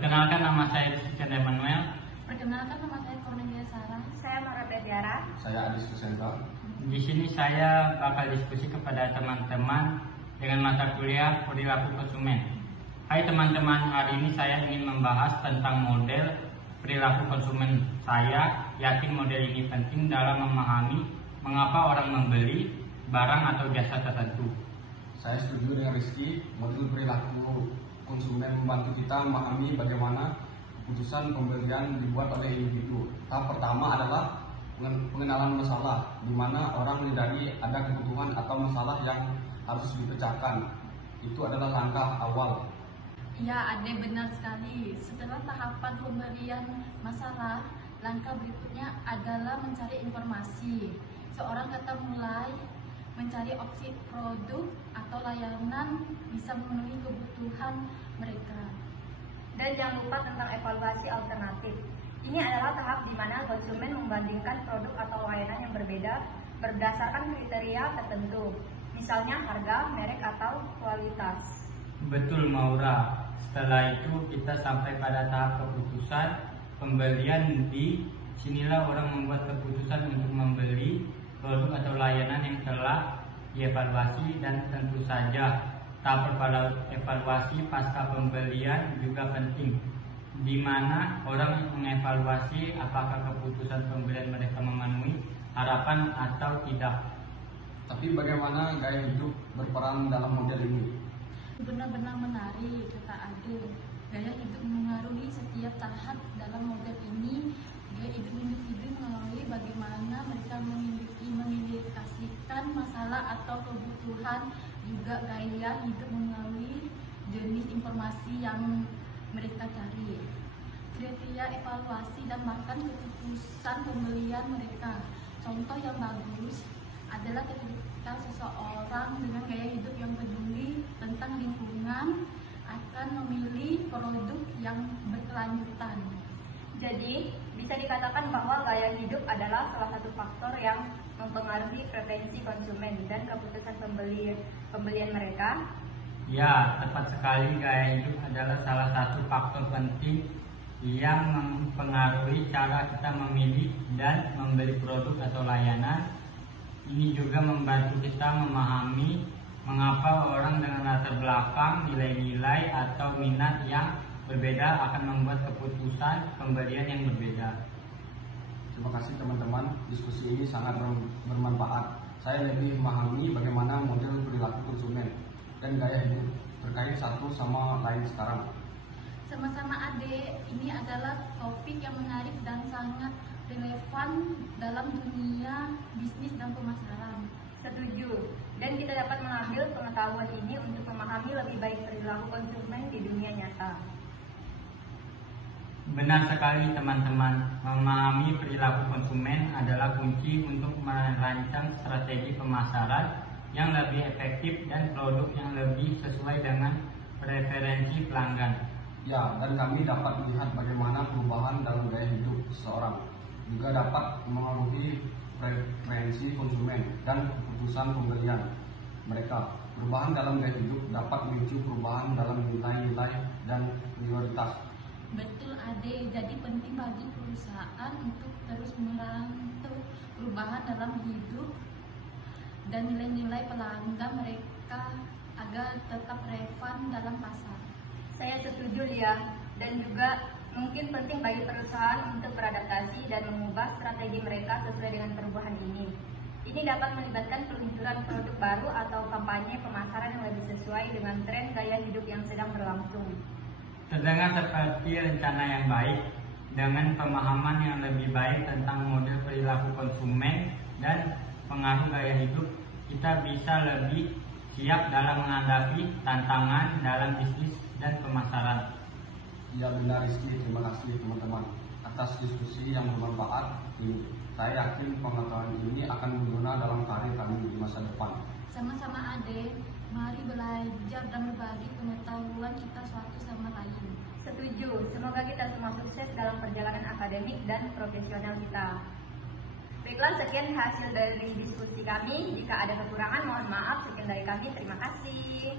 Perkenalkan, nama saya Rizky Emanuel. Perkenalkan, nama saya Cornelia Sarah. Saya Mara Tiara. Saya Adis Kusendra. Di sini saya bakal diskusi kepada teman-teman dengan mata kuliah perilaku konsumen. Hai teman-teman, hari ini saya ingin membahas tentang model perilaku konsumen. Saya yakin model ini penting dalam memahami mengapa orang membeli barang atau jasa tertentu. Saya setuju dengan Rizky, model perilaku konsumen membantu kita memahami bagaimana keputusan pembelian dibuat oleh individu. Tahap pertama adalah pengenalan masalah, di mana orang menyadari ada kebutuhan atau masalah yang harus dipecahkan. Itu adalah langkah awal. Ya, Ade, benar sekali. Setelah tahapan pemberian masalah, langkah berikutnya adalah mencari informasi. Seorang kata mulai mencari opsi produk atau layanan bisa memenuhi kebutuhan mereka. Dan jangan lupa tentang evaluasi alternatif. Ini adalah tahap di mana konsumen membandingkan produk atau layanan yang berbeda berdasarkan kriteria tertentu, misalnya harga, merek, atau kualitas. Betul, Maura. Setelah itu kita sampai pada tahap keputusan pembelian. Di sinilah orang membuat keputusan untuk membeli produk atau layanan yang telah dievaluasi, dan tentu saja tahap evaluasi pasca pembelian juga penting, di mana orang mengevaluasi apakah keputusan pembelian mereka memenuhi harapan atau tidak. Tapi bagaimana gaya hidup berperan dalam model ini? Benar-benar menarik, kata Ade. Gaya hidup mengaruhi setiap tahap dalam model ini. Gaya hidup individu mengaruhi bagaimana mereka memindikasikan masalah atau kebutuhan. Juga gaya hidup mengaruhi jenis informasi yang mereka cari, kriteria evaluasi, dan bahkan keputusan pembelian mereka. Contoh yang bagus adalah ketika seseorang dengan gaya hidup yang peduli tentang lingkungan akan memilih produk yang berkelanjutan. Jadi, bisa dikatakan bahwa gaya hidup adalah salah satu faktor yang mempengaruhi preferensi konsumen dan keputusan pembelian mereka. Ya, tepat sekali. Gaya hidup adalah salah satu faktor penting yang mempengaruhi cara kita memilih dan membeli produk atau layanan. Ini juga membantu kita memahami mengapa orang dengan latar belakang, nilai-nilai, atau minat yang berbeda akan membuat keputusan pembelian yang berbeda. Terima kasih teman-teman, diskusi ini sangat bermanfaat. Saya lebih memahami bagaimana model perilaku konsumen dan gaya hidup terkait satu sama lain sekarang. Sama-sama, Ade, ini adalah topik yang menarik dan sangat relevan dalam dunia bisnis dan pemasaran. Setuju, dan kita dapat mengambil pengetahuan ini untuk memahami lebih baik perilaku konsumen di dunia nyata. Benar sekali teman-teman, memahami perilaku konsumen adalah kunci untuk merancang strategi pemasaran yang lebih efektif dan produk yang lebih sesuai dengan preferensi pelanggan. Ya, dan kami dapat melihat bagaimana perubahan dalam gaya hidup seseorang juga dapat mengaruhi preferensi konsumen dan keputusan pembelian mereka. Perubahan dalam gaya hidup dapat memicu perubahan dalam nilai-nilai dan prioritas. Betul, Ade. Jadi penting bagi perusahaan untuk terus merantau perubahan dalam hidup dan nilai-nilai pelanggan mereka agar tetap relevan dalam pasar. Saya setuju, Lia, dan juga mungkin penting bagi perusahaan untuk beradaptasi dan mengubah strategi mereka sesuai dengan perubahan ini. Ini dapat melibatkan peluncuran produk baru atau kampanye pemasaran yang lebih sesuai dengan tren gaya hidup yang sedang berlangsung. Terdengar seperti rencana yang baik. Dengan pemahaman yang lebih baik tentang model perilaku konsumen dan pengaruh gaya hidup, kita bisa lebih siap dalam menghadapi tantangan dalam bisnis dan pemasaran. Ya benar Rizky, terima kasih teman-teman atas diskusi yang bermanfaat ini. Saya yakin pengetahuan ini akan berguna dalam karir kami di masa depan. Sama-sama, Ade. Mari belajar dan berbagi pengetahuan kita suatu sama lain. Setuju, semoga kita semua sukses dalam perjalanan akademik dan profesional kita. Baiklah, sekian hasil dari diskusi kami. Jika ada kekurangan, mohon maaf. Sekian dari kami, terima kasih.